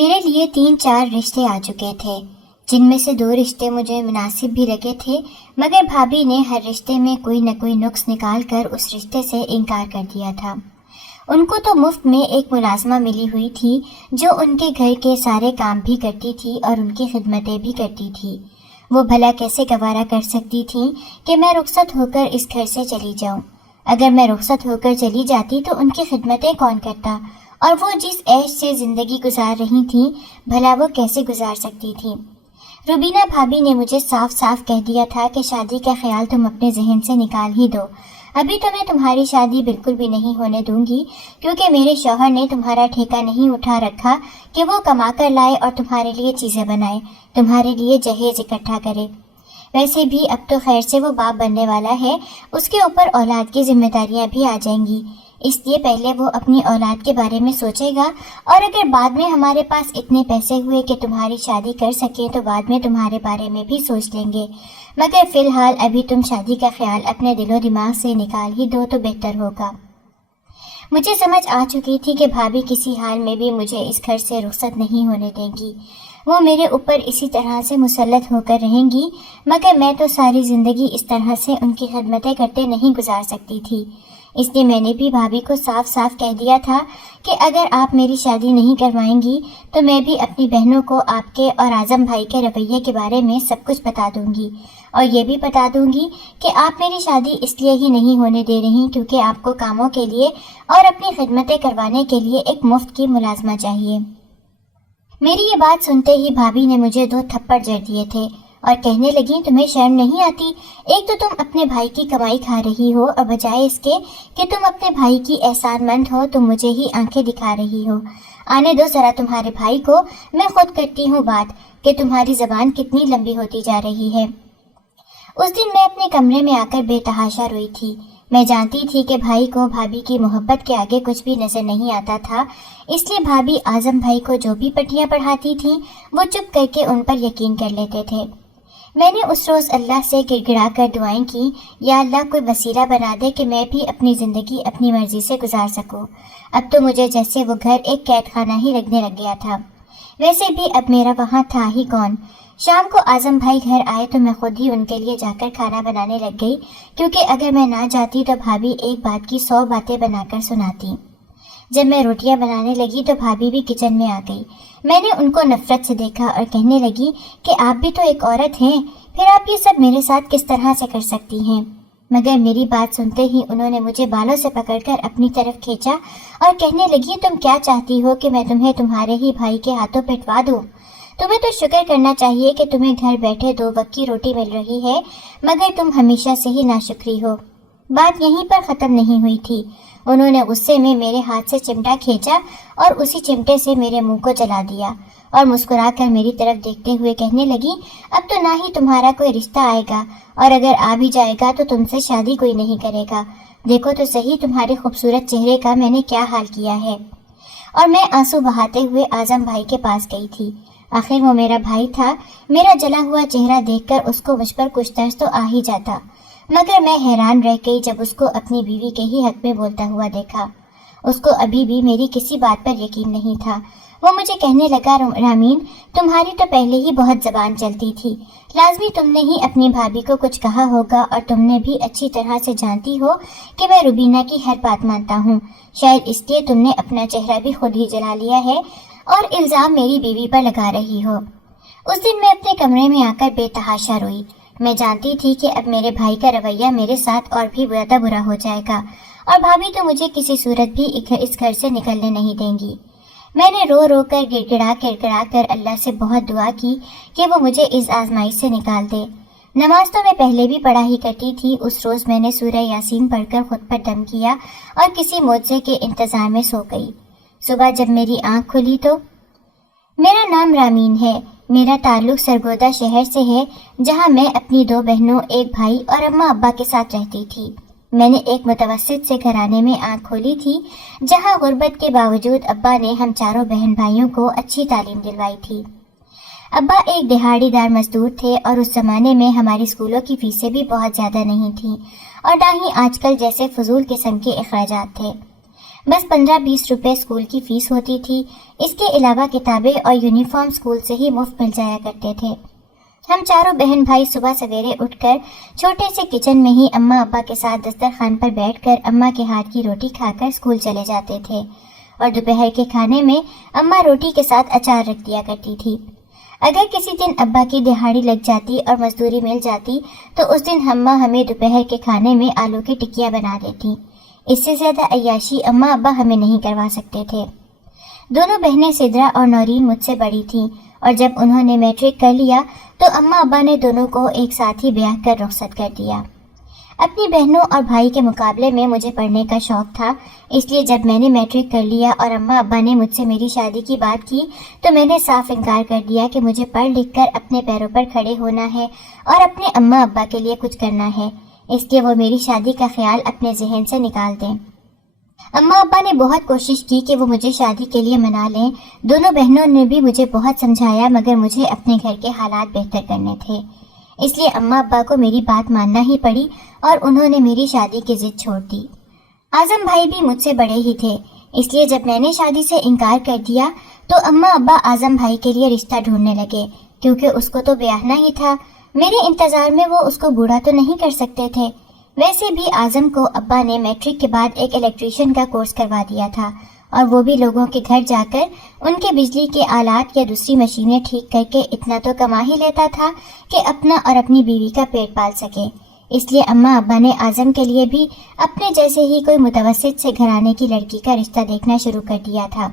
میرے لیے 3-4 رشتے آ چکے تھے، جن میں سے 2 رشتے مجھے مناسب بھی لگے تھے، مگر بھابھی نے ہر رشتے میں کوئی نہ کوئی نقص نکال کر اس رشتے سے انکار کر دیا تھا۔ ان کو تو مفت میں ایک ملازمہ ملی ہوئی تھی جو ان کے گھر کے سارے کام بھی کرتی تھی اور ان کی خدمتیں بھی کرتی تھی۔ وہ بھلا کیسے گوارا کر سکتی تھیں کہ میں رخصت ہو کر اس گھر سے چلی جاؤں؟ اگر میں رخصت ہو کر چلی جاتی تو ان کی خدمتیں کون کرتا؟ اور وہ جس عیش سے زندگی گزار رہی تھیں، بھلا وہ کیسے گزار سکتی تھیں؟ روبینہ بھابھی نے مجھے صاف صاف کہہ دیا تھا کہ شادی کا خیال تم اپنے ذہن سے نکال ہی دو۔ ابھی تو میں تمہاری شادی بالکل بھی نہیں ہونے دوں گی، کیونکہ میرے شوہر نے تمہارا ٹھیکہ نہیں اٹھا رکھا کہ وہ کما کر لائے اور تمہارے لیے چیزیں بنائے، تمہارے لیے جہیز اکٹھا کرے۔ ویسے بھی اب تو خیر سے وہ باپ بننے والا ہے، اس کے اوپر اولاد کی ذمہ داریاں بھی آ جائیں گی، اس لیے پہلے وہ اپنی اولاد کے بارے میں سوچے گا، اور اگر بعد میں ہمارے پاس اتنے پیسے ہوئے کہ تمہاری شادی کر سکیں تو بعد میں تمہارے بارے میں بھی سوچ لیں گے، مگر فی الحال ابھی تم شادی کا خیال اپنے دل و دماغ سے نکال ہی دو تو بہتر ہوگا۔ مجھے سمجھ آ چکی تھی کہ بھابھی کسی حال میں بھی مجھے اس گھر سے رخصت نہیں ہونے دیں گی، وہ میرے اوپر اسی طرح سے مسلط ہو کر رہیں گی، مگر میں تو ساری زندگی اس طرح سے ان کی خدمتیں کرتے نہیں گزار سکتی تھی۔ اس لیے میں نے بھی بھابھی کو صاف صاف کہہ دیا تھا کہ اگر آپ میری شادی نہیں کروائیں گی تو میں بھی اپنی بہنوں کو آپ کے اور اعظم بھائی کے رویے کے بارے میں سب کچھ بتا دوں گی، اور یہ بھی بتا دوں گی کہ آپ میری شادی اس لیے ہی نہیں ہونے دے رہی کیونکہ آپ کو کاموں کے لیے اور اپنی خدمتیں کروانے کے لیے ایک مفت کی ملازمہ چاہیے۔ میری یہ بات سنتے ہی بھابھی نے مجھے 2 تھپڑ جڑ دیے تھے اور کہنے لگی، تمہیں شرم نہیں آتی؟ ایک تو تم اپنے بھائی کی کمائی کھا رہی ہو، اور بجائے اس کے کہ تم اپنے بھائی کی احسان مند ہو تم مجھے ہی آنکھیں دکھا رہی ہو۔ آنے دو ذرا تمہارے بھائی کو، میں خود کرتی ہوں بات کہ تمہاری زبان کتنی لمبی ہوتی جا رہی ہے۔ اس دن میں اپنے کمرے میں آ کر بے تحاشا روئی تھی۔ میں جانتی تھی کہ بھائی کو بھابھی کی محبت کے آگے کچھ بھی نظر نہیں آتا تھا، اس لیے بھابھی اعظم بھائی کو جو بھی پٹیاں پڑھاتی تھیں وہ چپ کر کے ان پر یقین کر لیتے تھے۔ میں نے اس روز اللہ سے گڑ گڑا کر دعائیں کی، یا اللہ کوئی وسیلہ بنا دے کہ میں بھی اپنی زندگی اپنی مرضی سے گزار سکوں۔ اب تو مجھے جیسے وہ گھر ایک قید خانہ ہی لگنے لگ گیا تھا۔ ویسے بھی اب میرا وہاں تھا ہی کون؟ شام کو اعظم بھائی گھر آئے تو میں خود ہی ان کے لیے جا کر کھانا بنانے لگ گئی، کیونکہ اگر میں نہ جاتی تو بھابھی ایک بات کی 100 باتیں بنا کر سناتی۔ جب میں روٹیاں بنانے لگی تو بھابھی بھی کچن میں آ گئی۔ میں نے ان کو نفرت سے دیکھا اور کہنے لگی کہ آپ بھی تو ایک عورت ہیں، پھر آپ یہ سب میرے ساتھ کس طرح سے کر سکتی ہیں؟ مگر میری بات سنتے ہی انہوں نے مجھے بالوں سے پکڑ کر اپنی طرف کھینچا اور کہنے لگی، تم کیا چاہتی ہو کہ میں تمہیں تمہارے ہی بھائی کے ہاتھوں پٹوا دوں؟ تمہیں تو شکر کرنا چاہیے کہ تمہیں گھر بیٹھے 2 وقت کی روٹی مل رہی ہے، مگر تم ہمیشہ سے ہی ناشکری ہو۔ بات یہیں پر ختم نہیں ہوئی تھی، انہوں نے غصے میں میرے ہاتھ سے چمٹا کھینچا اور اسی چمٹے سے میرے منہ کو جلا دیا، اور مسکرا کر میری طرف دیکھتے ہوئے کہنے لگی، اب تو نہ ہی تمہارا کوئی رشتہ آئے گا، اور اگر آ بھی جائے گا تو تم سے شادی کوئی نہیں کرے گا۔ دیکھو تو صحیح تمہارے خوبصورت چہرے کا میں نے کیا حال کیا ہے۔ اور میں آنسو بہاتے ہوئے اعظم بھائی کے پاس گئی تھی۔ آخر وہ میرا بھائی تھا، میرا جلا ہوا چہرہ دیکھ کر اس کو مجھ پر کچھ طرز تو آ ہی جاتا، مگر میں حیران رہ گئی جب اس کو اپنی بیوی کے ہی حق میں بولتا ہوا دیکھا۔ اس کو ابھی بھی میری کسی بات پر یقین نہیں تھا۔ وہ مجھے کہنے لگا، رامین، تمہاری تو پہلے ہی بہت زبان چلتی تھی، لازمی تم نے ہی اپنی بھابھی کو کچھ کہا ہوگا، اور تم نے بھی اچھی طرح سے جانتی ہو کہ میں روبینہ کی ہر بات مانتا ہوں، شاید اس لیے تم نے اپنا چہرہ بھی خود ہی جلا لیا ہے اور الزام میری بیوی پر لگا رہی ہو۔ اس دن میں اپنے کمرے میں آ کر بے تحاشا روئی۔ میں جانتی تھی کہ اب میرے بھائی کا رویہ میرے ساتھ اور بھی زیادہ برا ہو جائے گا، اور بھابھی تو مجھے کسی صورت بھی اس گھر سے نکلنے نہیں دیں گی۔ میں نے رو رو کر گڑ گڑا کر اللہ سے بہت دعا کی کہ وہ مجھے اس آزمائش سے نکال دے۔ نماز تو میں پہلے بھی پڑھا ہی کرتی تھی، اس روز میں نے سورہ یاسین پڑھ کر خود پر دم کیا اور کسی معجزے کے انتظار میں سو گئی۔ صبح جب میری آنکھ کھلی تو میرا نام رامین ہے، میرا تعلق سرگودا شہر سے ہے، جہاں میں اپنی 2 بہنوں، ایک بھائی اور اماں ابا کے ساتھ رہتی تھی۔ میں نے ایک متوسط سے گھرانے میں آنکھ کھولی تھی، جہاں غربت کے باوجود ابا نے ہم چاروں بہن بھائیوں کو اچھی تعلیم دلوائی تھی۔ ابا ایک دہاڑی دار مزدور تھے، اور اس زمانے میں ہماری اسکولوں کی فیسیں بھی بہت زیادہ نہیں تھیں، اور نہ ہی آج کل جیسے فضول قسم کے اخراجات تھے۔ बस 15-20 रुपए स्कूल की फीस होती थी। इसके अलावा किताबें और यूनिफॉर्म स्कूल से ही मुफ्त मिल जाया करते थे। हम चारों बहन भाई सुबह सवेरे उठकर छोटे से किचन में ही अम्मा अब्बा के साथ दस्तरखान पर बैठकर अम्मा के हाथ की रोटी खाकर स्कूल चले जाते थे और दोपहर के खाने में अम्मा रोटी के साथ अचार रख दिया करती थी। अगर किसी दिन अब्बा की दिहाड़ी लग जाती और मजदूरी मिल जाती तो उस दिन अम्मा हमें दोपहर के खाने में आलू की टिक्कियाँ बना देती। इससे ज्यादा अय्याशी अम्मा अब्बा हमें नहीं करवा सकते थे। दोनों बहनें सिद्रा और नौरीन मुझसे बड़ी थीं और जब उन्होंने मैट्रिक कर लिया तो अम्मा अब्बा ने दोनों को एक साथ ही ब्याह कर रुखसत कर दिया। अपनी बहनों और भाई के मुकाबले में मुझे पढ़ने का शौक था, इसलिए जब मैंने मैट्रिक कर लिया और अम्मा अब्बा ने मुझसे मेरी शादी की बात की तो मैंने साफ इनकार कर दिया कि मुझे पढ़ लिख कर अपने पैरों पर खड़े होना है और अपने अम्मा अब्बा के लिए कुछ करना है, इसलिए वो मेरी शादी का ख्याल अपने जहन से निकाल दें। अम्मा अब्बा ने बहुत कोशिश की कि वो मुझे शादी के लिए मना लें। दोनों बहनों ने भी मुझे बहुत समझाया, मगर मुझे अपने घर के हालात बेहतर करने थे, इसलिए अम्मा अब्बा को मेरी बात मानना ही पड़ी और उन्होंने मेरी शादी की जिद छोड़ दी। आजम भाई भी मुझसे बड़े ही थे, इसलिए जब मैंने शादी से इनकार कर दिया तो अम्मा अब्बा आजम भाई के लिए रिश्ता ढूंढने लगे, क्योंकि उसको तो ब्याहना ही था। मेरे इंतजार में वो उसको बूढ़ा तो नहीं कर सकते थे। वैसे भी आजम को अब्बा ने मैट्रिक के बाद एक इलेक्ट्रीशियन का कोर्स करवा दिया था और वो भी लोगों के घर जाकर उनके बिजली के आलात या दूसरी मशीनें ठीक करके इतना तो कमा ही लेता था कि अपना और अपनी बीवी का पेट पाल सके। इसलिए अम्मा अब्बा ने आजम के लिए भी अपने जैसे ही कोई मुतवस्सित से घराने की लड़की का रिश्ता देखना शुरू कर दिया था।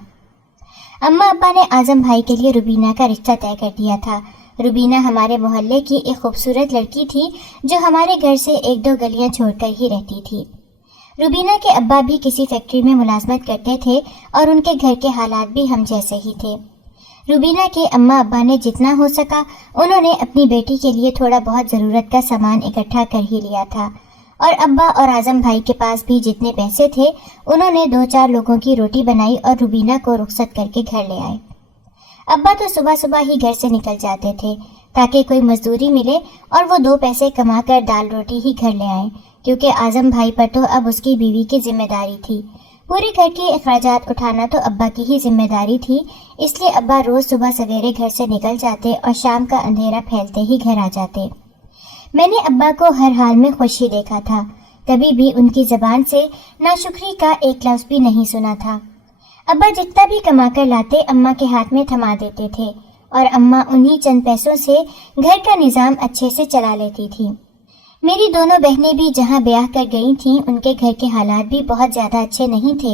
अम्मा अब्बा ने आजम भाई के लिए रुबीना का रिश्ता तय कर दिया था। रुबीना हमारे मोहल्ले की एक खूबसूरत लड़की थी जो हमारे घर से 1-2 गलियां छोड़कर ही रहती थी। रुबीना के अब्बा भी किसी फैक्ट्री में मुलाजमत करते थे और उनके घर के हालात भी हम जैसे ही थे। रुबीना के अम्मा अब्बा ने जितना हो सका उन्होंने अपनी बेटी के लिए थोड़ा बहुत ज़रूरत का सामान इकट्ठा कर ही लिया था और अब्बा और आजम भाई के पास भी जितने पैसे थे उन्होंने 2-4 लोगों की रोटी बनाई और रुबीना को रुखसत करके घर ले आए। अब्बा तो सुबह सुबह ही घर से निकल जाते थे ताकि कोई मजदूरी मिले और वो 2 पैसे कमाकर दाल रोटी ही घर ले आए, क्योंकि आजम भाई पर तो अब उसकी बीवी की जिम्मेदारी थी। पूरे घर के अखराजात उठाना तो अब्बा की ही जिम्मेदारी थी, इसलिए अब्बा रोज सुबह सवेरे घर से निकल जाते और शाम का अंधेरा फैलते ही घर आ जाते। मैंने अब्बा को हर हाल में खुश ही देखा था, कभी भी उनकी जबान से नाशुक्री का एक लफ्ज भी नहीं सुना था। अब्बा जितना भी कमा कर लाते अम्मा के हाथ में थमा देते थे और अम्मा उन्हीं चंद पैसों से घर का निजाम अच्छे से चला लेती थी। मेरी दोनों बहनें भी जहां ब्याह कर गई थीं उनके घर के हालात भी बहुत ज़्यादा अच्छे नहीं थे,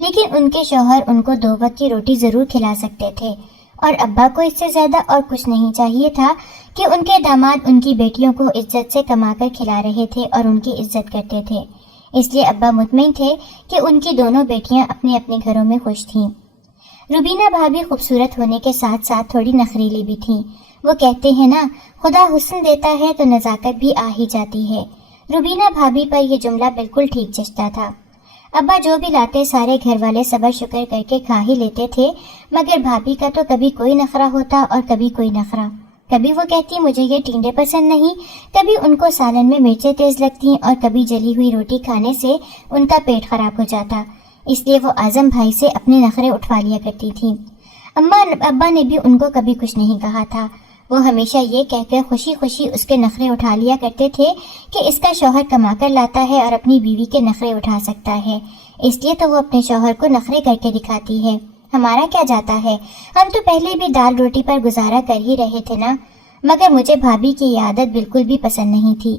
लेकिन उनके शौहर उनको 2 वक्त की रोटी ज़रूर खिला सकते थे और अब्बा को इससे ज़्यादा और कुछ नहीं चाहिए था कि उनके दामाद उनकी बेटियों को इज्जत से कमाकर खिला रहे थे और उनकी इज्जत करते थे। इसलिए अब्बा मुतमईन थे कि उनकी दोनों बेटियां अपने अपने घरों में खुश थीं। रुबीना भाभी खूबसूरत होने के साथ साथ थोड़ी नखरीली भी थीं। वो कहते हैं ना, खुदा हुस्न देता है तो नज़ाकत भी आ ही जाती है। रुबीना भाभी पर यह जुमला बिल्कुल ठीक जचता था। अब्बा जो भी लाते सारे घर वाले सबर शुक्र करके खा ही लेते थे, मगर भाभी का तो कभी कोई नखरा होता और कभी कोई नखरा। कभी वो कहती मुझे ये टिंडे पसंद नहीं, कभी उनको सालन में मिर्चें तेज लगती और कभी जली हुई रोटी खाने से उनका पेट खराब हो जाता, इसलिए वो आजम भाई से अपने नखरे उठवा लिया करती थी। अब्बा ने भी उनको कभी कुछ नहीं कहा था। वो हमेशा ये कहकर खुशी खुशी उसके नखरे उठा लिया करते थे कि इसका शौहर कमा कर लाता है और अपनी बीवी के नखरे उठा सकता है, इसलिए तो वो अपने शौहर को नखरे करके दिखाती है। हमारा क्या जाता है, हम तो पहले भी दाल रोटी पर गुजारा कर ही रहे थे ना। मगर मुझे भाभी की ये आदत बिल्कुल भी पसंद नहीं थी।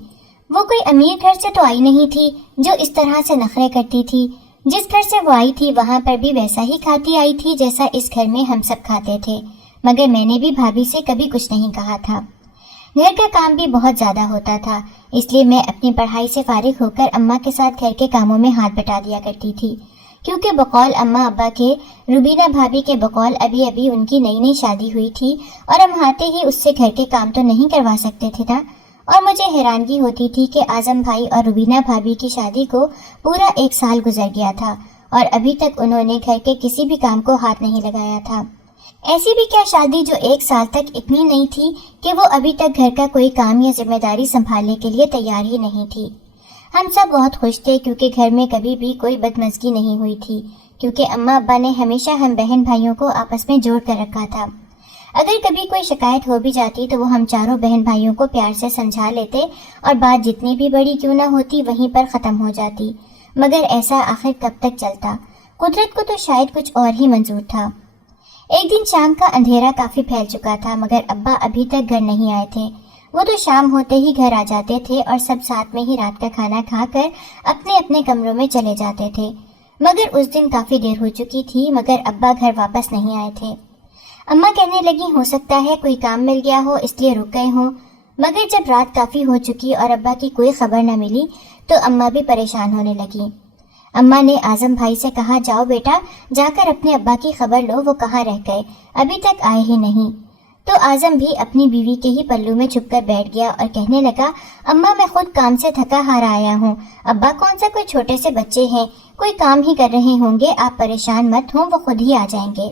वो कोई अमीर घर से तो आई नहीं थी जो इस तरह से नखरे करती थी। जिस घर से वो आई थी वहाँ पर भी वैसा ही खाती आई थी जैसा इस घर में हम सब खाते थे, मगर मैंने भी भाभी से कभी कुछ नहीं कहा था। घर का काम भी बहुत ज्यादा होता था, इसलिए मैं अपनी पढ़ाई से फारिग होकर अम्मा के साथ घर के कामों में हाथ बटा दिया करती थी, क्योंकि बकौल अम्मा अब्बा के रुबीना भाभी के बकौल अभी अभी उनकी नई नई शादी हुई थी और हम आते ही उससे घर के काम तो नहीं करवा सकते थे ना। और मुझे हैरानगी होती थी कि आजम भाई और रुबीना भाभी की शादी को पूरा 1 साल गुजर गया था और अभी तक उन्होंने घर के किसी भी काम को हाथ नहीं लगाया था। ऐसी भी क्या शादी जो 1 साल तक इतनी नहीं थी कि वो अभी तक घर का कोई काम या जिम्मेदारी संभालने के लिए तैयार ही नहीं थी। ہم سب بہت خوش تھے کیونکہ گھر میں کبھی بھی کوئی بدمزگی نہیں ہوئی تھی، کیونکہ اماں ابا نے ہمیشہ ہم بہن بھائیوں کو آپس میں جوڑ کر رکھا تھا۔ اگر کبھی کوئی شکایت ہو بھی جاتی تو وہ ہم چاروں بہن بھائیوں کو پیار سے سمجھا لیتے اور بات جتنی بھی بڑی کیوں نہ ہوتی وہیں پر ختم ہو جاتی، مگر ایسا آخر کب تک چلتا؟ قدرت کو تو شاید کچھ اور ہی منظور تھا۔ ایک دن شام کا اندھیرا کافی پھیل چکا تھا مگر ابا ابھی تک گھر نہیں آئے تھے۔ وہ تو شام ہوتے ہی گھر آ جاتے تھے اور سب ساتھ میں ہی رات کا کھانا کھا کر اپنے اپنے کمروں میں چلے جاتے تھے، مگر اس دن کافی دیر ہو چکی تھی مگر ابا گھر واپس نہیں آئے تھے۔ اماں کہنے لگی ہو سکتا ہے کوئی کام مل گیا ہو اس لیے رک گئے ہوں، مگر جب رات کافی ہو چکی اور ابا کی کوئی خبر نہ ملی تو اماں بھی پریشان ہونے لگی۔ اماں نے اعظم بھائی سے کہا جاؤ بیٹا جا کر اپنے ابا کی خبر لو، وہ کہاں رہ گئے، ابھی تک آئے ہی نہیں۔ تو اعظم بھی اپنی بیوی کے ہی پلو میں چھپ کر بیٹھ گیا اور کہنے لگا اماں میں خود کام سے تھکا ہارا آیا ہوں، ابا کون سا کوئی چھوٹے سے بچے ہیں، کوئی کام ہی کر رہے ہوں گے، آپ پریشان مت ہوں، وہ خود ہی آ جائیں گے۔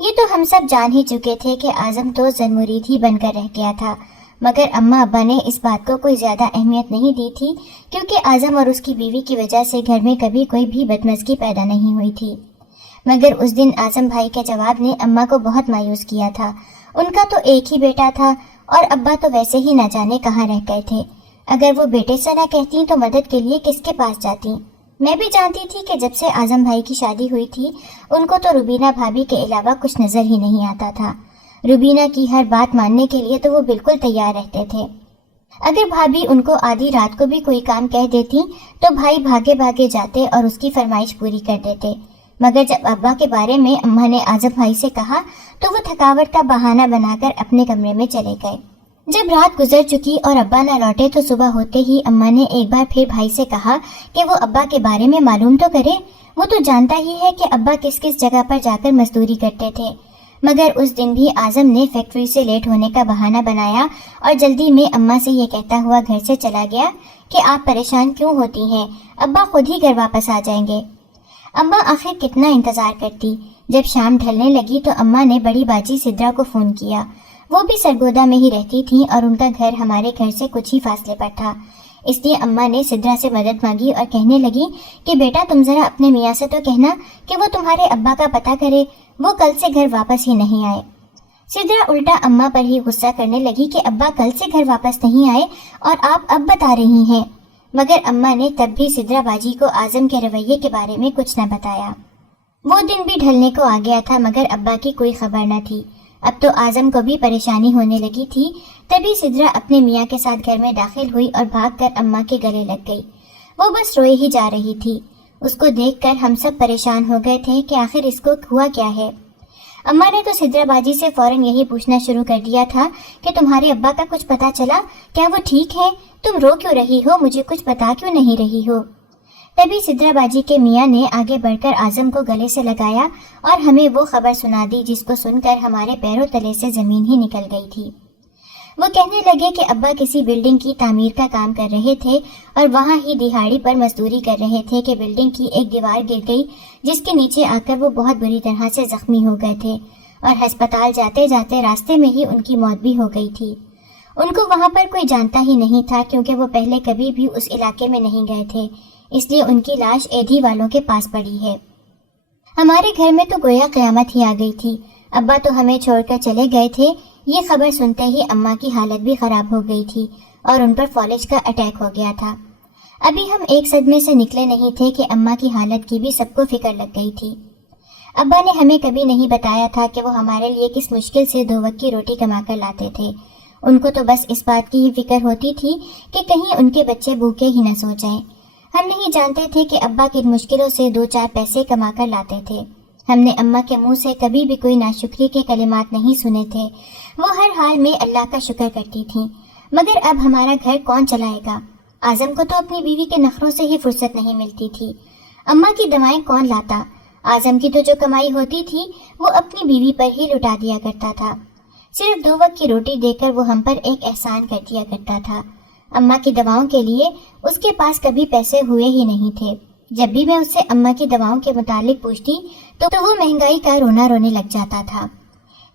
یہ تو ہم سب جان ہی چکے تھے کہ اعظم تو ضرورید ہی بن کر رہ گیا تھا، مگر اماں ابا نے اس بات کو کوئی زیادہ اہمیت نہیں دی تھی کیونکہ اعظم اور اس کی بیوی کی وجہ سے گھر میں کبھی کوئی بھی بدمزگی پیدا نہیں ہوئی تھی۔ مگر اس دن اعظم بھائی کے جواب نے اماں کو بہت مایوس کیا تھا۔ ان کا تو ایک ہی بیٹا تھا اور ابا تو ویسے ہی نہ جانے کہاں رہ گئے تھے۔ اگر وہ بیٹے سے نہ کہتی تو مدد کے لیے کس کے پاس جاتی؟ میں بھی جانتی تھی کہ جب سے اعظم بھائی کی شادی ہوئی تھی ان کو تو روبینہ بھابھی کے علاوہ کچھ نظر ہی نہیں آتا تھا۔ روبینہ کی ہر بات ماننے کے لیے تو وہ بالکل تیار رہتے تھے۔ اگر بھابھی ان کو آدھی رات کو بھی کوئی کام کہہ دیتی تو بھائی بھاگے بھاگے جاتے اور اس کی فرمائش پوری کر دیتے، مگر جب ابا کے بارے میں اماں نے اعظم بھائی سے کہا تو وہ تھکاوٹ کا بہانہ بنا کر اپنے کمرے میں چلے گئے۔ جب رات گزر چکی اور ابا نہ لوٹے تو صبح ہوتے ہی اماں نے ایک بار پھر بھائی سے کہا کہ وہ ابا کے بارے میں معلوم تو کرے، وہ تو جانتا ہی ہے کہ ابا کس کس جگہ پر جا کر مزدوری کرتے تھے۔ مگر اس دن بھی اعظم نے فیکٹری سے لیٹ ہونے کا بہانہ بنایا اور جلدی میں اماں سے یہ کہتا ہوا گھر سے چلا گیا کہ آپ پریشان کیوں ہوتی ہیں، ابا خود ہی گھر واپس آ جائیں گے۔ اماں آخر کتنا انتظار کرتی۔ جب شام ڈھلنے لگی تو اماں نے بڑی باجی سدرا کو فون کیا۔ وہ بھی سرگودا میں ہی رہتی تھی اور ان کا گھر ہمارے گھر سے کچھ ہی فاصلے پر تھا، اس لیے اماں نے سدرا سے مدد مانگی اور کہنے لگی کہ بیٹا تم ذرا اپنے میاں سے تو کہنا کہ وہ تمہارے ابا کا پتہ کرے، وہ کل سے گھر واپس ہی نہیں آئے۔ سدرا الٹا اماں پر ہی غصہ کرنے لگی کہ ابا کل سے گھر واپس نہیں آئے اور آپ اب بتا رہی ہیں، مگر اماں نے تب بھی سدرا باجی کو اعظم کے رویے کے بارے میں کچھ نہ بتایا۔ وہ دن بھی ڈھلنے کو آ گیا تھا مگر ابا کی کوئی خبر نہ تھی۔ اب تو اعظم کو بھی پریشانی ہونے لگی تھی۔ تبھی سدرا اپنے میاں کے ساتھ گھر میں داخل ہوئی اور بھاگ کر اماں کے گلے لگ گئی۔ وہ بس روئے ہی جا رہی تھی۔ اس کو دیکھ کر ہم سب پریشان ہو گئے تھے کہ آخر اس کو ہوا کیا ہے۔ اماں نے تو سدرا باجی سے فوراً یہی پوچھنا شروع کر دیا تھا کہ تمہارے ابا کا کچھ پتا چلا؟ کیا وہ ٹھیک ہے؟ تم رو کیوں رہی ہو؟ مجھے کچھ بتا کیوں نہیں رہی ہو؟ تبھی سدرا باجی کے میاں نے آگے بڑھ کر اعظم کو گلے سے لگایا اور ہمیں وہ خبر سنا دی جس کو سن کر ہمارے پیروں تلے سے زمین ہی نکل گئی تھی۔ وہ کہنے لگے کہ ابا کسی بلڈنگ کی تعمیر کا کام کر رہے تھے اور وہاں ہی دہاڑی پر مزدوری کر رہے تھے کہ بلڈنگ کی ایک دیوار گر گئی جس کے نیچے آ کر وہ بہت بری طرح سے زخمی ہو گئے تھے اور ہسپتال جاتے جاتے راستے میں ہی ان کی موت بھی ہو گئی تھی۔ ان کو وہاں پر کوئی جانتا ہی نہیں تھا کیونکہ وہ پہلے کبھی بھی اس علاقے میں نہیں گئے تھے، اس لیے ان کی لاش ایدھی والوں کے پاس پڑی ہے۔ ہمارے گھر میں تو گویا قیامت ہی آ گئی تھی۔ ابا تو ہمیں چھوڑ کر چلے گئے تھے۔ یہ خبر سنتے ہی اماں کی حالت بھی خراب ہو گئی تھی اور ان پر فالج کا اٹیک ہو گیا تھا۔ ابھی ہم ایک صدمے سے نکلے نہیں تھے کہ اماں کی حالت کی بھی سب کو فکر لگ گئی تھی۔ ابا نے ہمیں کبھی نہیں بتایا تھا کہ وہ ہمارے لیے کس مشکل سے 2 وقت کی روٹی کما کر لاتے تھے۔ ان کو تو بس اس بات کی ہی فکر ہوتی تھی کہ کہیں ان کے بچے بھوکے ہی نہ سو جائیں۔ ہم نہیں جانتے تھے کہ ابا کن مشکلوں سے 2-4 پیسے کما کر لاتے تھے۔ ہم نے اماں کے منہ سے کبھی بھی کوئی ناشکری کے کلمات نہیں سنے تھے۔ وہ ہر حال میں اللہ کا شکر کرتی تھیں۔ مگر اب ہمارا گھر کون چلائے گا؟ اعظم کو تو اپنی بیوی کے نخروں سے ہی فرصت نہیں ملتی تھی۔ اماں کی دوائیں کون لاتا؟ اعظم کی تو جو کمائی ہوتی تھی وہ اپنی بیوی پر ہی لٹا دیا کرتا تھا۔ صرف 2 وقت کی روٹی دے کر وہ ہم پر ایک احسان کر دیا کرتا تھا۔ اماں کی دواؤں کے لیے اس کے پاس کبھی پیسے ہوئے ہی نہیں تھے۔ جب بھی میں اس سے اماں کی دواؤں کے متعلق پوچھتی تو وہ مہنگائی کا رونا رونے لگ جاتا تھا۔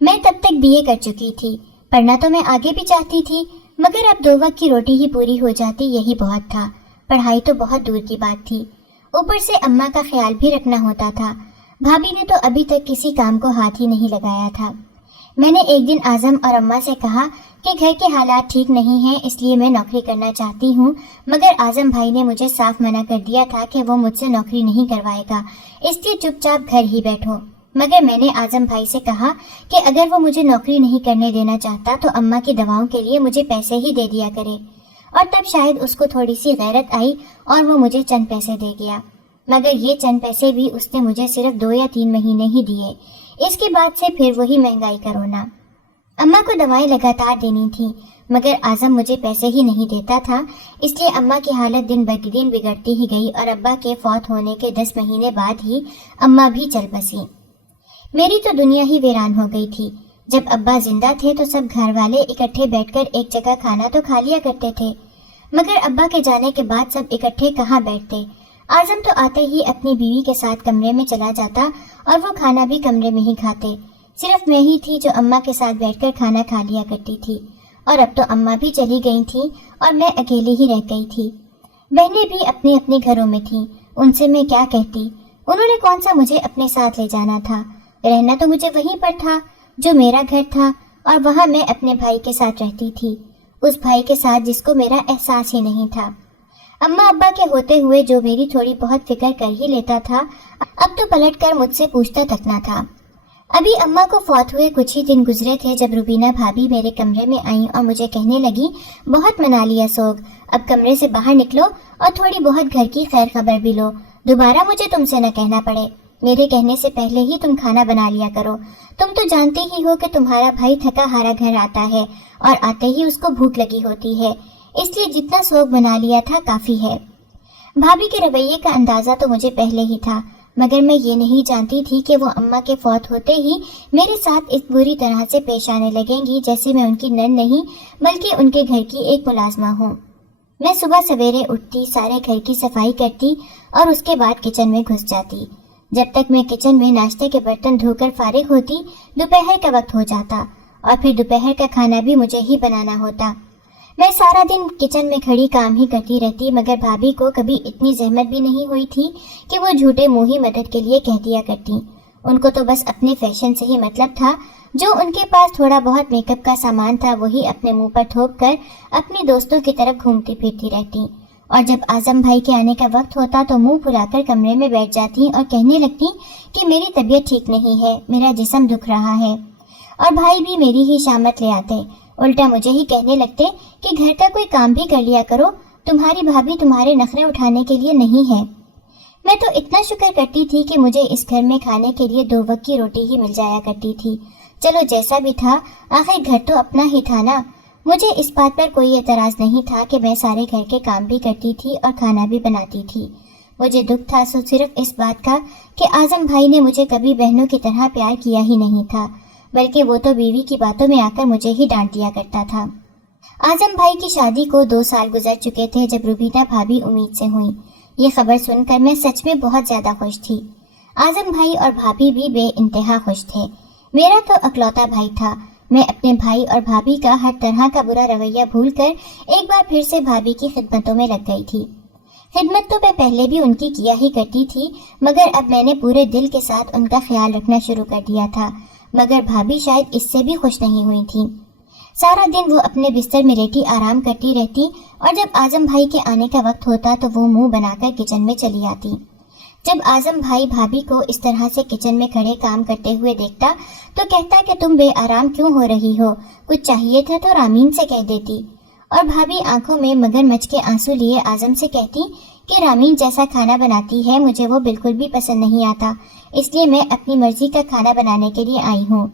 میں تب تک BA کر چکی تھی، پڑھنا تو میں آگے بھی چاہتی تھی، مگر اب 2 وقت کی روٹی ہی پوری ہو جاتی یہی بہت تھا۔ पढ़ाई तो बहुत दूर की बात थी। ऊपर से अम्मा का ख्याल भी रखना होता था। भाभी ने तो अभी तक किसी काम को हाथ ही नहीं लगाया था। मैंने एक दिन आजम और अम्मा से कहा कि घर के हालात ठीक नहीं हैं, इसलिए मैं नौकरी करना चाहती हूँ, मगर आजम भाई ने मुझे साफ मना कर दिया था कि वो मुझसे नौकरी नहीं करवाएगा, इसलिए चुपचाप घर ही बैठो। मगर मैंने आजम भाई से कहा कि अगर वो मुझे नौकरी नहीं करने देना चाहता तो अम्मा की दवाओं के लिए मुझे पैसे ही दे दिया करे, और तब शायद उसको थोड़ी सी गैरत आई और वो मुझे चंद पैसे दे गया। मगर ये चंद पैसे भी उसने मुझे सिर्फ 2 या 3 महीने ही दिए। इसके बाद से फिर वही महंगाई का रोना। अम्मा को दवाएं लगातार देनी थी, मगर आजम मुझे पैसे ही नहीं देता था, इसलिए अम्मा की हालत दिन ब दिन बिगड़ती ही गई और अब्बा के फौत होने के 10 महीने बाद ही अम्मा भी चल बसी। मेरी तो दुनिया ही वीरान हो गई थी। जब अब्बा जिंदा थे तो सब घर वाले इकट्ठे बैठकर एक जगह खाना तो खा लिया करते थे, मगर अब्बा के जाने के बाद सब इकट्ठे कहाँ बैठते। आजम तो आते ही अपनी बीवी के साथ कमरे में चला जाता और वो खाना भी कमरे में ही खाते। सिर्फ मैं ही थी जो अम्मा के साथ बैठकर खाना खा लिया करती थी, और अब तो अम्मा भी चली गई थी और मैं अकेली ही रह गई थी। बहनें भी अपने अपने घरों में थीं, उनसे मैं क्या कहती। उन्होंने कौन सा मुझे अपने साथ ले जाना था। रहना तो मुझे वहीं पर था जो मेरा घर था, और वहाँ मैं अपने भाई के साथ रहती थी, उस भाई के साथ जिसको मेरा एहसास ही नहीं था। अम्मा अब्बा के होते हुए जो मेरी थोड़ी बहुत फिक्र कर ही लेता था, अब तो पलट कर मुझसे पूछता तक ना था। अभी अम्मा को फौत हुए कुछ ही दिन गुजरे थे जब रुबीना भाभी मेरे कमरे में आई और मुझे कहने लगी, बहुत मना लिया सोग, अब कमरे से बाहर निकलो और थोड़ी बहुत घर की खैर खबर भी लो, दोबारा मुझे तुमसे न कहना पड़े। मेरे कहने से पहले ही तुम खाना बना लिया करो। तुम तो जानते ही हो कि तुम्हारा भाई थका हारा घर आता है और आते ही उसको भूख लगी होती है, इसलिए जितना सोग बना लिया था काफी है। भाभी के रवैये का अंदाजा तो मुझे पहले ही था, मगर मैं ये नहीं जानती थी कि वो अम्मा के फौत होते ही मेरे साथ इस बुरी तरह से पेश आने लगेंगी जैसे मैं उनकी नन नहीं बल्कि उनके घर की एक मुलाजमा हूँ। मैं सुबह सवेरे उठती, सारे घर की सफाई करती और उसके बाद किचन में घुस जाती। जब तक मैं किचन में नाश्ते के बर्तन धोकर फारिग होती, दोपहर का वक्त हो जाता और फिर दोपहर का खाना भी मुझे ही बनाना होता। मैं सारा दिन किचन में खड़ी काम ही करती रहती, मगर भाभी को कभी इतनी जहमत भी नहीं हुई थी कि वो झूठे मुंह ही मदद के लिए कह दिया करती। उनको तो बस अपने फैशन से ही मतलब था। जो उनके पास थोड़ा बहुत मेकअप का सामान था वही अपने मुंह पर थोप कर अपने दोस्तों की तरफ घूमती फिरती रहती, और जब आजम भाई के आने का वक्त होता तो मुंह फुलाकर कमरे में बैठ जाती और कहने लगती कि मेरी तबीयत ठीक नहीं है, मेरा जिस्म दुख रहा है। और भाई भी मेरी ही शामत ले आते, उल्टा मुझे ही कहने लगते कि घर का कोई काम भी कर लिया करो, तुम्हारी भाभी तुम्हारे नखरे उठाने के लिए नहीं है। मैं तो इतना शुक्र करती थी कि मुझे इस घर में खाने के लिए 2 वक्त की रोटी ही मिल जाया करती थी। चलो जैसा भी था, आखिर घर तो अपना ही था ना। मुझे इस बात पर कोई एतराज नहीं था कि मैं सारे घर के काम भी करती थी और खाना भी बनाती थी। मुझे दुख था सिर्फ इस बात का कि आजम भाई ने मुझे कभी बहनों की तरह प्यार किया ही नहीं था, बल्कि वो तो बीवी की बातों में आकर मुझे ही डांट दिया करता था। आजम भाई की शादी को 2 साल गुजर चुके थे जब रुबीना भाभी उम्मीद से हुई। ये खबर सुनकर मैं सच में बहुत ज्यादा खुश थी। आजम भाई और भाभी भी बेइंतहा खुश थे। मेरा तो अकलौता भाई था। मैं अपने भाई और भाभी का हर तरह का बुरा रवैया भूलकर एक बार फिर से भाभी की खिदमतों में लग गई थी। खिदमत तो मैं पहले भी उनकी किया ही करती थी, मगर अब मैंने पूरे दिल के साथ उनका ख्याल रखना शुरू कर दिया था। मगर भाभी शायद इससे भी खुश नहीं हुई थी। सारा दिन वो अपने बिस्तर में लेटी आराम करती रहती, और जब आजम भाई के आने का वक्त होता तो वो मुंह बनाकर किचन में चली आती। जब आजम भाई भाभी को इस तरह से किचन में खड़े काम करते हुए देखता तो कहता कि तुम बेआराम क्यों हो रही हो, कुछ चाहिए था तो रामीन से कह देती। और भाभी आंखों में मगरमच्छ के आंसू लिए आजम से कहती कि रामीन जैसा खाना बनाती है मुझे वो बिल्कुल भी पसंद नहीं आता, इसलिए मैं अपनी मर्जी का खाना बनाने के लिए आई हूँ।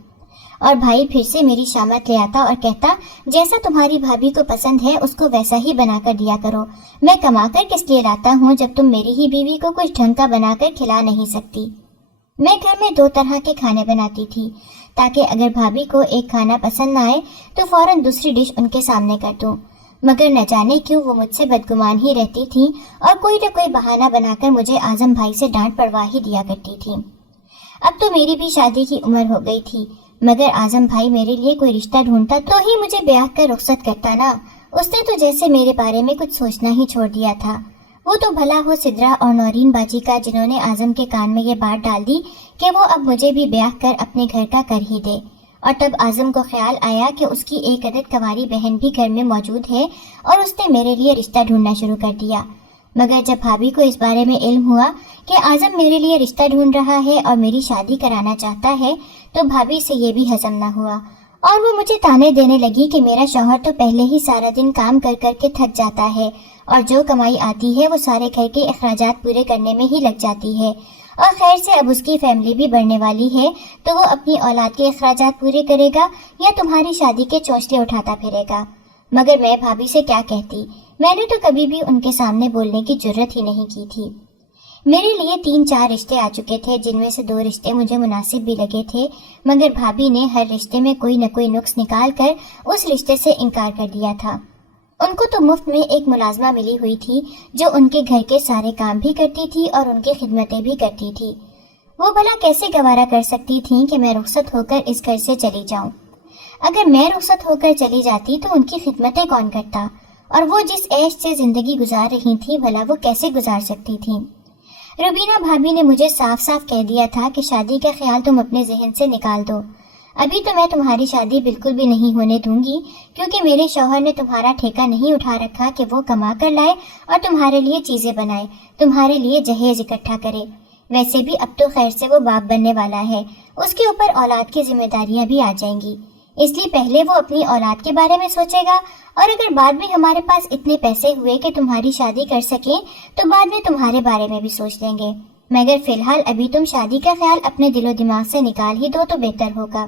और भाई फिर से मेरी शामत ले आता और कहता, जैसा तुम्हारी भाभी को पसंद है उसको वैसा ही बनाकर दिया करो। मैं कमाकर किस लिए लाता हूँ जब तुम मेरी ही बीवी को कुछ ढंग का बनाकर खिला नहीं सकती। मैं घर में 2 तरह के खाने बनाती थी ताकि अगर भाभी को एक खाना पसंद न आए तो फौरन दूसरी डिश उनके सामने कर दूं। मगर न जाने क्यों वो मुझसे बदगुमान ही रहती थी और कोई न कोई बहाना बनाकर मुझे आजम भाई से डांट पड़वा ही दिया करती थी। अब तो मेरी भी शादी की उम्र हो गई थी, मगर आजम भाई मेरे लिए कोई रिश्ता ढूंढता तो ही मुझे ब्याह कर रुखसत करता ना। उसने तो जैसे मेरे बारे में कुछ सोचना ही छोड़ दिया था। वो तो भला हो सिद्रा और नौरीन बाजी का, जिन्होंने आजम के कान में ये बात डाल दी कि वो अब मुझे भी ब्याह कर अपने घर का कर ही दे। और तब आजम को ख्याल आया कि उसकी एक अदद कंवारी बहन भी घर में मौजूद है और उसने मेरे लिए रिश्ता ढूंढना शुरू कर दिया। मगर जब भाभी को इस बारे में इल्म हुआ कि आजम मेरे लिए रिश्ता ढूंढ रहा है और मेरी शादी कराना चाहता है, तो भाभी से ये भी हजम न हुआ और वो मुझे ताने देने लगी कि मेरा शौहर तो पहले ही सारा दिन काम कर कर के थक जाता है और जो कमाई आती है वो सारे घर के अखराजात पूरे करने में ही लग जाती है, और खैर से अब उसकी फैमिली भी बढ़ने वाली है तो वो अपनी औलाद के अखराजात पूरे करेगा या तुम्हारी शादी के चौंचले उठाता फिरेगा। मगर मैं भाभी से क्या कहती, मैंने तो कभी भी उनके सामने बोलने की जुर्रत ही नहीं की थी। मेरे लिए 3-4 रिश्ते आ चुके थे, जिनमें से 2 रिश्ते मुझे मुनासिब भी लगे थे, मगर भाभी ने हर रिश्ते में कोई न कोई नुक्स निकाल कर उस रिश्ते से इनकार कर दिया था। उनको तो मुफ्त में एक मुलाजमा मिली हुई थी जो उनके घर के सारे काम भी करती थी और उनकी खिदमतें भी करती थी। वो भला कैसे गवारा कर सकती थी कि मैं रुखसत होकर इस घर से चली जाऊं। अगर मैं रुखसत होकर चली जाती तो उनकी खिदमतें कौन करता, और वो जिस ऐश से जिंदगी गुजार रही थी भला वो कैसे गुजार सकती थी। रुबीना भाभी ने मुझे साफ साफ कह दिया था कि शादी का ख्याल तुम अपने जहन से निकाल दो। अभी तो मैं तुम्हारी शादी बिल्कुल भी नहीं होने दूंगी, क्योंकि मेरे शौहर ने तुम्हारा ठेका नहीं उठा रखा कि वो कमा कर लाए और तुम्हारे लिए चीजें बनाए, तुम्हारे लिए जहेज इकट्ठा करे। वैसे भी अब तो खैर से वो बाप बनने वाला है, उसके ऊपर औलाद की जिम्मेदारियां भी आ जाएंगी, इसलिए पहले वो अपनी औलाद के बारे में सोचेगा, और अगर बाद में हमारे पास इतने पैसे हुए कि तुम्हारी शादी कर सकें तो बाद में तुम्हारे बारे में भी सोच लेंगे। मगर फिलहाल अभी तुम शादी का ख्याल अपने दिलो दिमाग से निकाल ही दो तो बेहतर होगा।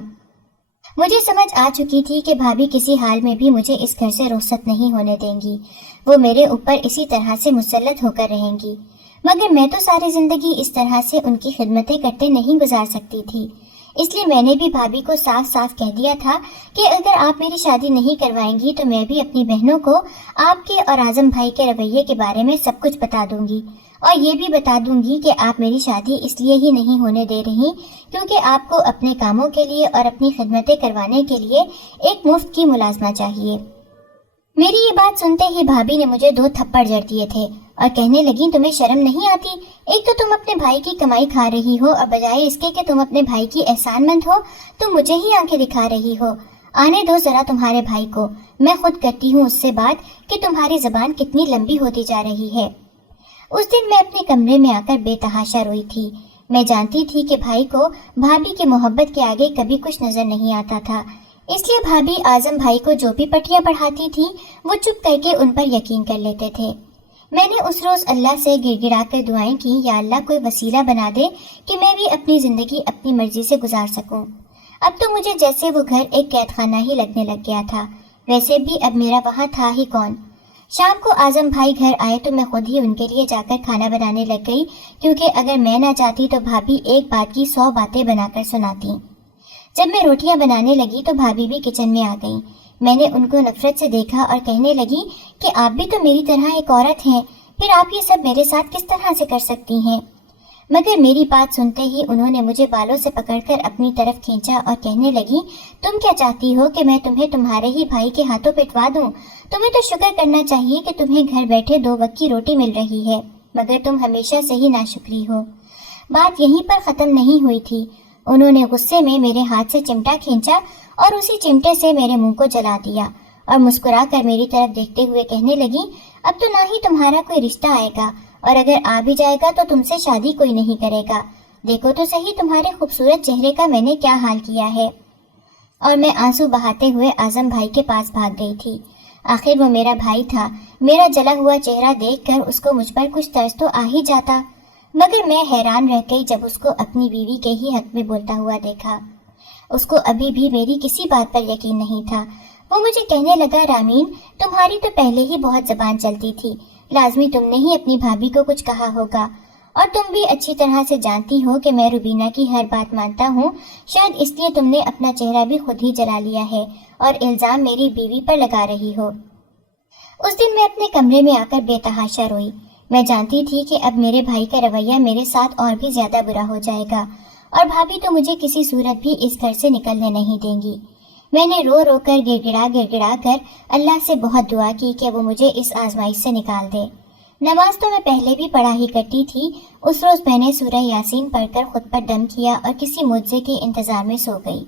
मुझे समझ आ चुकी थी कि भाभी किसी हाल में भी मुझे इस घर से रुखसत नहीं होने देंगी, वो मेरे ऊपर इसी तरह से मुसल्लत होकर रहेंगी। मगर मैं तो सारी जिंदगी इस तरह से उनकी खिदमतें करते नहीं गुजार सकती थी, इसलिए मैंने भी भाभी को साफ साफ कह दिया था कि अगर आप मेरी शादी नहीं करवाएंगी तो मैं भी अपनी बहनों को आपके और आजम भाई के रवैये के बारे में सब कुछ बता दूंगी, और ये भी बता दूंगी कि आप मेरी शादी इसलिए ही नहीं होने दे रही क्योंकि आपको अपने कामों के लिए और अपनी खिदमतें करवाने के लिए एक मुफ्त की मुलाजमा चाहिए। मेरी ये बात सुनते ही भाभी ने मुझे 2 थप्पड़ जड़ दिए थे और कहने लगी, तुम्हें शर्म नहीं आती? एक तो तुम अपने भाई की कमाई खा रही हो और बजाय इसके कि तुम अपने भाई की एहसानमंद हो तुम मुझे ही आंखें दिखा रही हो। आने दो जरा तुम्हारे भाई को, मैं खुद करती हूँ उससे बात कि तुम्हारी जबान कितनी लंबी होती जा रही है। उस दिन मैं अपने कमरे में आकर बेतहाशा रोई थी। मैं जानती थी कि भाई को भाभी की मोहब्बत के आगे कभी कुछ नजर नहीं आता था, इसलिए भाभी आजम भाई को जो भी पटियां पढ़ाती थी वो चुप करके उन पर यकीन कर लेते थे। मैंने उस रोज अल्लाह से गिड़गिड़ा कर दुआएं की, या अल्लाह कोई वसीला बना दे कि मैं भी अपनी जिंदगी अपनी मर्जी से गुजार सकूं। अब तो मुझे जैसे वो घर एक कैदखाना ही लगने लग गया था, वैसे भी अब मेरा वहाँ था ही कौन। शाम को आजम भाई घर आए तो मैं खुद ही उनके लिए जाकर खाना बनाने लग गई, क्योंकि अगर मैं ना चाहती तो भाभी एक बात की 100 बातें बनाकर सुनाती। जब मैं रोटियां बनाने लगी तो भाभी भी किचन में आ गई। मैंने उनको नफरत से देखा और कहने लगी कि आप भी तो मेरी तरह एक औरत हैं, फिर आप ये सब मेरे साथ किस तरह से कर सकती हैं। मगर मेरी बात सुनते ही उन्होंने मुझे बालों से पकड़कर अपनी तरफ खींचा और कहने लगी, तुम क्या चाहती हो कि मैं तुम्हें तुम्हारे ही भाई के हाथों पिटवा दूं? तुम्हें तो शुक्र करना चाहिए कि तुम्हें घर बैठे 2 वक्त की रोटी मिल रही है, मगर तुम हमेशा से ही नाशुक्री हो। बात यहीं पर खत्म नहीं हुई थी। उन्होंने गुस्से में मेरे हाथ से चिमटा खींचा और उसी चिमटे से मेरे मुंह को जला दिया और मुस्कुरा कर मेरी तरफ देखते हुए कहने लगी, अब तो ना ही तुम्हारा कोई रिश्ता आएगा, और अगर आ भी जाएगा तो तुमसे शादी कोई नहीं करेगा। देखो तो सही तुम्हारे खूबसूरत चेहरे का मैंने क्या हाल किया है। और मैं आंसू बहाते हुए आजम भाई के पास भाग गई थी। आखिर वो मेरा भाई था, मेरा जला हुआ चेहरा देखकर उसको मुझ पर कुछ तरस तो आ ही जाता। मगर मैं हैरान रह गई जब उसको अपनी बीवी के ही हक में बोलता हुआ देखा। उसको अभी भी मेरी किसी बात पर यकीन नहीं था। वो मुझे कहने लगा, रामीन तुम्हारी तो पहले ही बहुत जबान चलती थी, लाजमी तुमने ही अपनी भाभी को कुछ कहा होगा, और तुम भी अच्छी तरह से जानती हो कि मैं रुबीना की हर बात मानता हूँ। शायद इसलिए तुमने अपना चेहरा भी खुद ही जला लिया है और इल्जाम मेरी बीवी पर लगा रही हो। उस दिन मैं अपने कमरे में आकर बेतहाशा रोई। मैं जानती थी कि अब मेरे भाई का रवैया मेरे साथ और भी ज्यादा बुरा हो जाएगा, और भाभी तो मुझे किसी सूरत भी इस घर से निकलने नहीं देंगी। मैंने रो रो कर गिड़गिड़ा कर अल्लाह से बहुत दुआ की कि वो मुझे इस आजमाइश से निकाल दे। नमाज तो मैं पहले भी पढ़ा ही करती थी। उस रोज मैंने सूरह यासीन पढ़कर खुद पर दम किया और किसी मुआवजे के इंतजार में सो गई।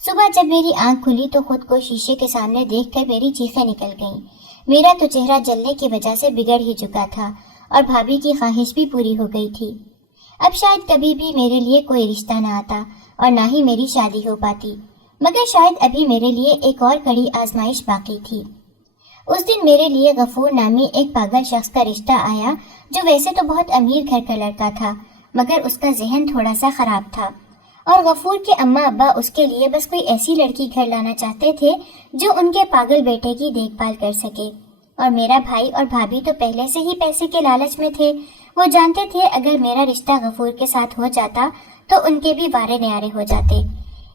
सुबह जब मेरी आंख खुली तो खुद को शीशे के सामने देखकर मेरी चीखें निकल गईं। मेरा तो चेहरा जलने की वजह से बिगड़ ही चुका था और भाभी की ख्वाहिश भी पूरी हो गई थी। अब शायद कभी भी मेरे लिए कोई रिश्ता न आता और ना ही मेरी शादी हो पाती, मगर शायद अभी मेरे लिए एक और कड़ी आजमाइश बाकी थी। उस दिन मेरे लिए गफूर नामी एक पागल शख्स का रिश्ता आया, जो वैसे तो बहुत अमीर घर का लड़का था, मगर उसका जहन थोड़ा सा खराब था और गफूर के अम्मा अब्बा उसके लिए बस कोई ऐसी लड़की घर लाना चाहते थे जो उनके पागल बेटे की देखभाल कर सके। और मेरा भाई और भाभी तो पहले से ही पैसे के लालच में थे। वो जानते थे अगर मेरा रिश्ता गफूर के साथ हो जाता तो उनके भी वारे न्यारे हो जाते।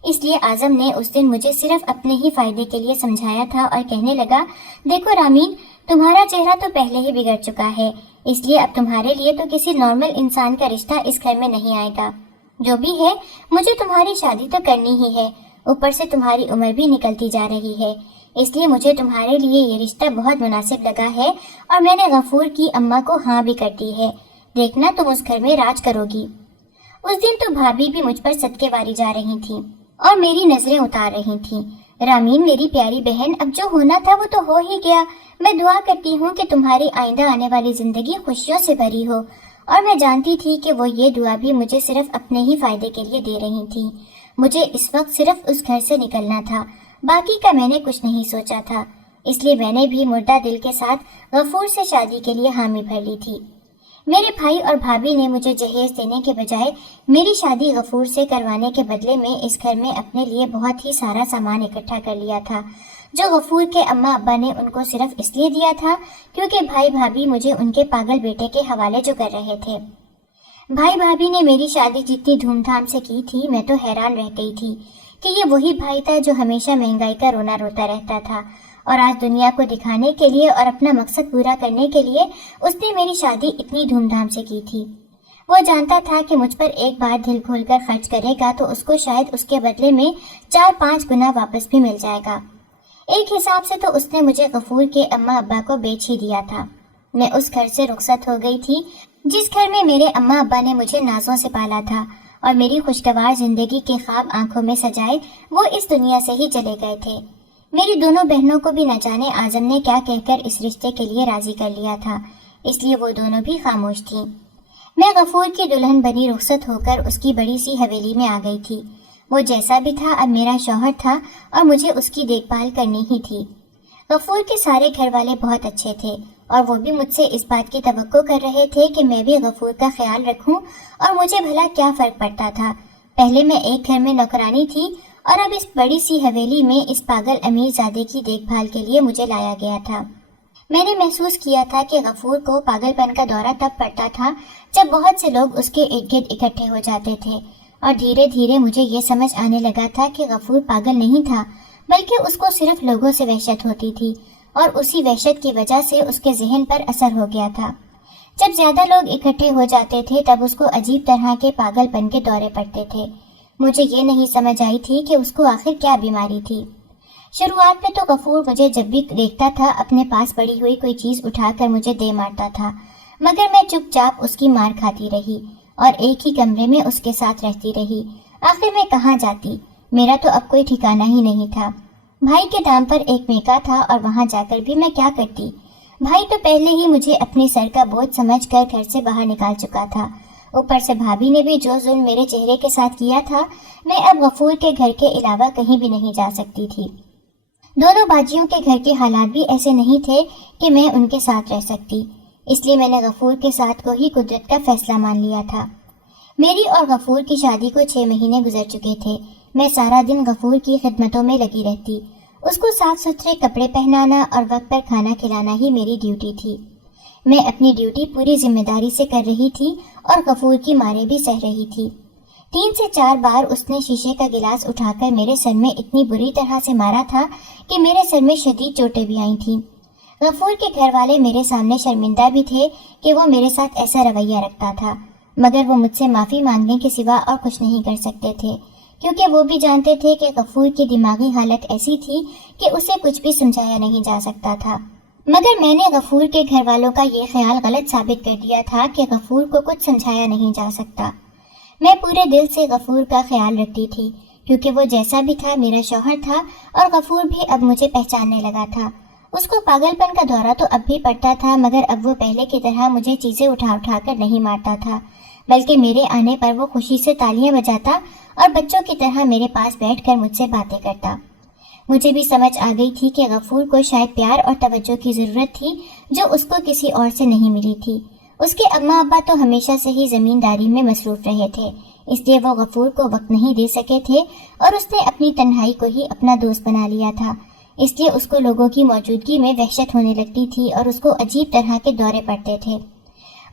इसलिए आजम ने उस दिन मुझे सिर्फ अपने ही फायदे के लिए समझाया था और कहने लगा, देखो रामीन, तुम्हारा चेहरा तो पहले ही बिगड़ चुका है, इसलिए अब तुम्हारे लिए तो किसी नॉर्मल इंसान का रिश्ता इस घर में नहीं आएगा। जो भी है, मुझे तुम्हारी शादी तो करनी ही है। ऊपर से तुम्हारी उम्र भी निकलती जा रही है, इसलिए मुझे तुम्हारे लिए ये रिश्ता बहुत मुनासिब लगा है और मैंने गफूर की अम्मा को हाँ भी कर दी है। देखना तुम उस घर में राज करोगी। उस दिन तो भाभी भी मुझ पर सदके वारी जा रही थी और मेरी नजरें उतार रही थी। रामीन मेरी प्यारी बहन, अब जो होना था वो तो हो ही गया। मैं दुआ करती हूँ कि तुम्हारी आइंदा आने वाली जिंदगी खुशियों से भरी हो। और मैं जानती थी कि वो ये दुआ भी मुझे सिर्फ अपने ही फायदे के लिए दे रही थी। मुझे इस वक्त सिर्फ उस घर से निकलना था, बाकी का मैंने कुछ नहीं सोचा था। इसलिए मैंने भी मुर्दा दिल के साथ गफूर से शादी के लिए हामी भर ली थी। मेरे भाई और भाभी ने मुझे जहेज देने के बजाय मेरी शादी गफूर से करवाने के बदले में इस घर में अपने लिए बहुत ही सारा सामान इकट्ठा कर लिया था, जो गफूर के अम्मा अब्बा ने उनको सिर्फ इसलिए दिया था क्योंकि भाई भाभी मुझे उनके पागल बेटे के हवाले जो कर रहे थे। भाई भाभी ने मेरी शादी जितनी धूमधाम से की थी, मैं तो हैरान रह गई थी कि ये वही भाई था जो हमेशा महंगाई का रोना रोता रहता था और आज दुनिया को दिखाने के लिए और अपना मकसद पूरा करने के लिए उसने मेरी शादी इतनी धूमधाम से की थी। वो जानता था कि मुझ पर एक बार दिल खोलकर खर्च करेगा तो उसको शायद उसके बदले में 4-5 गुना वापस भी मिल जाएगा। एक हिसाब से तो उसने मुझे गफूर के अम्मा अब्बा को बेच ही दिया था। मैं उस घर से रुखसत हो गई थी जिस घर में मेरे अम्मा अब्बा ने मुझे नाजों से पाला था और मेरी खुशगवार जिंदगी के ख्वाब आंखों में सजाए वो इस दुनिया से ही चले गए थे। मेरी दोनों बहनों को भी न जाने आजम ने क्या कहकर इस रिश्ते के लिए राजी कर लिया था, इसलिए वो दोनों भी खामोश थीं। मैं गफूर की दुल्हन बनी रुखसत होकर उसकी बड़ी सी हवेली में आ गई थी। वो जैसा भी था अब मेरा शौहर था और मुझे उसकी देखभाल करनी ही थी। गफूर के सारे घर वाले बहुत अच्छे थे और वो भी मुझसे इस बात की तवक्को कर रहे थे कि मैं भी गफूर का ख्याल रखूं और मुझे भला क्या फर्क पड़ता था। पहले मैं एक घर में नौकरानी थी और अब इस बड़ी सी हवेली में इस पागल अमीरजादे की देखभाल के लिए मुझे लाया गया था। मैंने महसूस किया था कि गफूर को पागलपन का दौरा तब पड़ता था जब बहुत से लोग उसके इर्द गिर्द इकट्ठे हो जाते थे और धीरे धीरे मुझे ये समझ आने लगा था कि गफूर पागल नहीं था, बल्कि उसको सिर्फ लोगों से वहशत होती थी और उसी वहशत की वजह से उसके जहन पर असर हो गया था। जब ज्यादा लोग इकट्ठे हो जाते थे तब उसको अजीब तरह के पागलपन के दौरे पड़ते थे। मुझे ये नहीं समझ आई थी कि उसको आखिर क्या बीमारी थी। शुरुआत में तो गफूर मुझे जब भी देखता था अपने पास पड़ी हुई कोई चीज उठाकर मुझे दे मारता था, मगर मैं चुपचाप उसकी मार खाती रही और एक ही कमरे में उसके साथ रहती रही। आखिर मैं कहाँ जाती, मेरा तो अब कोई ठिकाना ही नहीं था। भाई के नाम पर एक मेका था और वहाँ जाकर भी मैं क्या करती। भाई तो पहले ही मुझे अपने सर का बोझ समझकर घर से बाहर निकाल चुका था। ऊपर से भाभी ने भी जो जुल्म मेरे चेहरे के साथ किया था, मैं अब गफूर के घर के अलावा कहीं भी नहीं जा सकती थी। दोनों बाजियों के घर के हालात भी ऐसे नहीं थे कि मैं उनके साथ रह सकती, इसलिए मैंने गफूर के साथ को ही कुदरत का फैसला मान लिया था। मेरी और गफूर की शादी को 6 महीने गुजर चुके थे। मैं सारा दिन गफूर की खिदमतों में लगी रहती। उसको साफ सुथरे कपड़े पहनाना और वक्त पर खाना खिलाना ही मेरी ड्यूटी थी। मैं अपनी ड्यूटी पूरी जिम्मेदारी से कर रही थी और गफूर की मारें भी सह रही थी। 3 से 4 बार उसने शीशे का गिलास उठाकर मेरे सर में इतनी बुरी तरह से मारा था कि मेरे सर में शदीद चोटें भी आई थीं। गफूर के घर वाले मेरे सामने शर्मिंदा भी थे कि वो मेरे साथ ऐसा रवैया रखता था, मगर वो मुझसे माफ़ी मांगने के सिवा और कुछ नहीं कर सकते थे, क्योंकि वो भी जानते थे कि गफूर की दिमागी हालत ऐसी थी कि उसे कुछ भी समझाया नहीं जा सकता था। مگر میں نے غفور کے گھر والوں کا یہ خیال غلط ثابت کر دیا تھا کہ غفور کو کچھ سمجھایا نہیں جا سکتا۔ میں پورے دل سے غفور کا خیال رکھتی تھی، کیونکہ وہ جیسا بھی تھا میرا شوہر تھا، اور غفور بھی اب مجھے پہچاننے لگا تھا۔ اس کو پاگل پن کا دورہ تو اب بھی پڑتا تھا، مگر اب وہ پہلے کی طرح مجھے چیزیں اٹھا اٹھا کر نہیں مارتا تھا، بلکہ میرے آنے پر وہ خوشی سے تالیاں بجاتا اور بچوں کی طرح میرے پاس بیٹھ کر مجھ سے باتیں کرتا۔ مجھے بھی سمجھ آ گئی تھی کہ غفور کو شاید پیار اور توجہ کی ضرورت تھی جو اس کو کسی اور سے نہیں ملی تھی۔ اس کے اماں ابا تو ہمیشہ سے ہی زمینداری میں مصروف رہے تھے، اس لیے وہ غفور کو وقت نہیں دے سکے تھے، اور اس نے اپنی تنہائی کو ہی اپنا دوست بنا لیا تھا۔ اس لیے اس کو لوگوں کی موجودگی میں وحشت ہونے لگتی تھی اور اس کو عجیب طرح کے دورے پڑتے تھے۔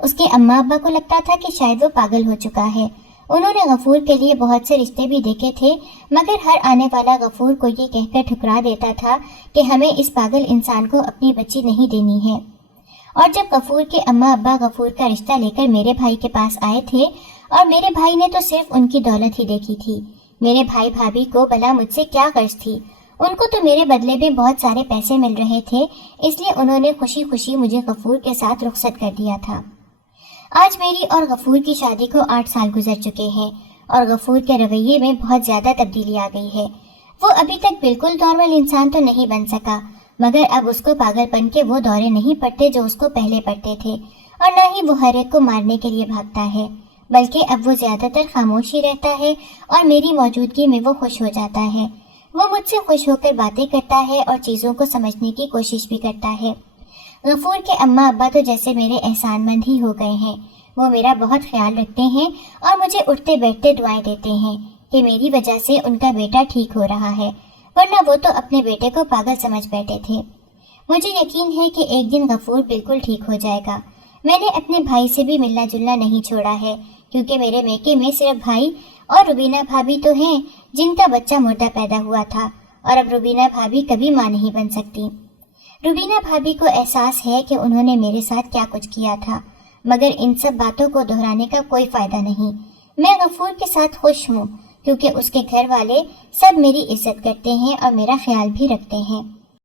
اس کے اماں ابا کو لگتا تھا کہ شاید وہ پاگل ہو چکا ہے۔ انہوں نے غفور کے لیے بہت سے رشتے بھی دیکھے تھے، مگر ہر آنے والا غفور کو یہ کہہ کر ٹھکرا دیتا تھا کہ ہمیں اس پاگل انسان کو اپنی بچی نہیں دینی ہے۔ اور جب غفور کے اماں ابا غفور کا رشتہ لے کر میرے بھائی کے پاس آئے تھے، اور میرے بھائی نے تو صرف ان کی دولت ہی دیکھی تھی، میرے بھائی بھابھی کو بھلا مجھ سے کیا غرض تھی؟ ان کو تو میرے بدلے میں بہت سارے پیسے مل رہے تھے، اس لیے انہوں نے خوشی خوشی مجھے غفور کے ساتھ رخصت کر دیا تھا۔ آج میری اور غفور کی شادی کو 8 سال گزر چکے ہیں، اور غفور کے رویے میں بہت زیادہ تبدیلی آ گئی ہے۔ وہ ابھی تک بالکل نارمل انسان تو نہیں بن سکا، مگر اب اس کو پاگل پن کے وہ دورے نہیں پڑتے جو اس کو پہلے پڑتے تھے، اور نہ ہی وہ ہر ایک کو مارنے کے لیے بھاگتا ہے، بلکہ اب وہ زیادہ تر خاموش ہی رہتا ہے، اور میری موجودگی میں وہ خوش ہو جاتا ہے۔ وہ مجھ سے خوش ہو کر باتیں کرتا ہے اور چیزوں کو سمجھنے کی کوشش بھی کرتا ہے۔ غفور کے اماں ابا تو جیسے میرے احسان مند ہی ہو گئے ہیں، وہ میرا بہت خیال رکھتے ہیں اور مجھے اٹھتے بیٹھتے دعائیں دیتے ہیں کہ میری وجہ سے ان کا بیٹا ٹھیک ہو رہا ہے، ورنہ وہ تو اپنے بیٹے کو پاگل سمجھ بیٹھے تھے۔ مجھے یقین ہے کہ ایک دن غفور بالکل ٹھیک ہو جائے گا۔ میں نے اپنے بھائی سے بھی ملنا جلنا نہیں چھوڑا ہے، کیونکہ میرے میکے میں صرف بھائی اور روبینہ بھابھی تو ہیں جن کا بچہ مردہ پیدا ہوا تھا، اور اب روبینہ بھابھی کبھی ماں نہیں بن سکتی۔ روبینہ بھابھی کو احساس ہے کہ انہوں نے میرے ساتھ کیا کچھ کیا تھا، مگر ان سب باتوں کو دہرانے کا کوئی فائدہ نہیں۔ میں غفور کے ساتھ خوش ہوں، کیونکہ اس کے گھر والے سب میری عزت کرتے ہیں اور میرا خیال بھی رکھتے ہیں۔